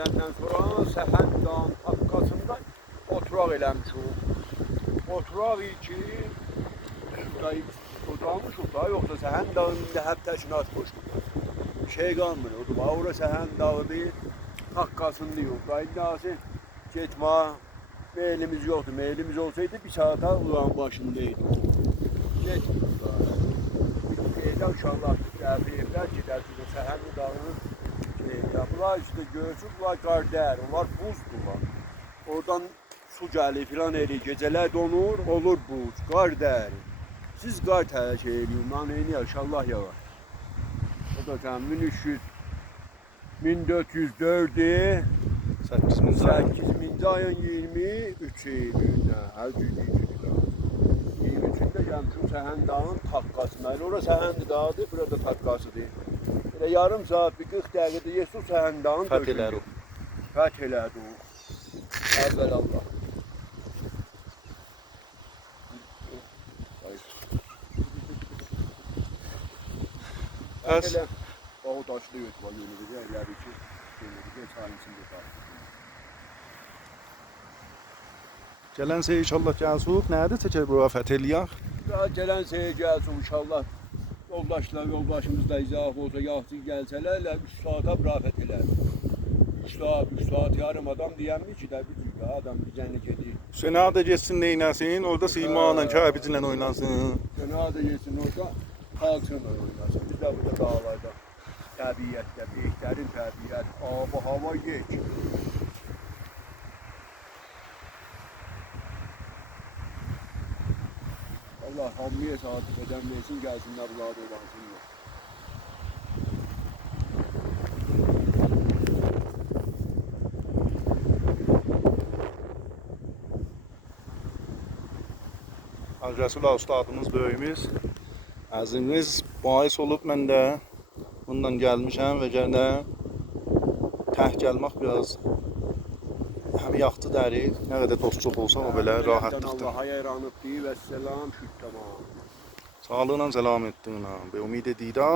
gələndən sonra Səhənd dağın taqqasında oturaq eləmişik. Oturaq ki, şurayı oturmuşuq da, yoxsa Səhənd dağının indi həftəsini atmışıq. Şey qalmır, o da ora Səhənd dağıdır, taqqasında yox. Da indi asıl getmə meylimiz yoxdur. Meylimiz olsaydı bir saata ulan başındaydı. Getmiyor da. Şeydə uşaqlar evlər gedər ki, Səhənd dağının bunlar işte göğsü, bunlar qar dəyər, onlar buzdular. Oradan su gəlir filan eləyir, gecələr donur, olur buz, qar dəyər. Siz qar təlaş eləyin, mən eyni inşallah yağar. O da tam 1404'ü 8. ayın 23'ü hər gün 23'ünde gəlmişim Səhənd dağının taqqasına. Orası Səhənd dağıdır, burada taqqasıdır. Yarım saat, bir 40 dəqiqədə Yesus Səhənd dağının Fəth o. Fəth elədi o. Əvvəl Allah. Bəs o daşlı yutma yönüdür, yerləri ki, çayın içində qalır. gələn şey inşallah gəlsək, nədir təkər bura fəth eləyək? Gələn seye gəlsin inşallah. Yoldaşımız da izah olsa, yaxşı gəlsələr, 3 saata bürafət elər. 3 saat yarım adam deyəmir ki, də bir adam bizənlə gedir. Sena da geçsin neynəsin, orada Simanla, Kəbicinlə oynansın. Sena da geçsin orada, xalqınla oynasın. Biz də burada dağlarda, təbiətdə, beytlərin təbiət, abi, hava geç. Allah hamıya saat edəm versin, gəlsinlər bunlar da olansınlar. Resulullah ustadımız böyümüz. Əzimiz bahis olub mən də bundan gəlmişəm və gənə təh gəlmək biraz həm yaxtı dərik, nə qədər dost çox olsa o belə rahatlıqdır. Allah'a yaranıbdır və səlam şüd tamam. Sağlığına səlam etdin, be umid edirəm.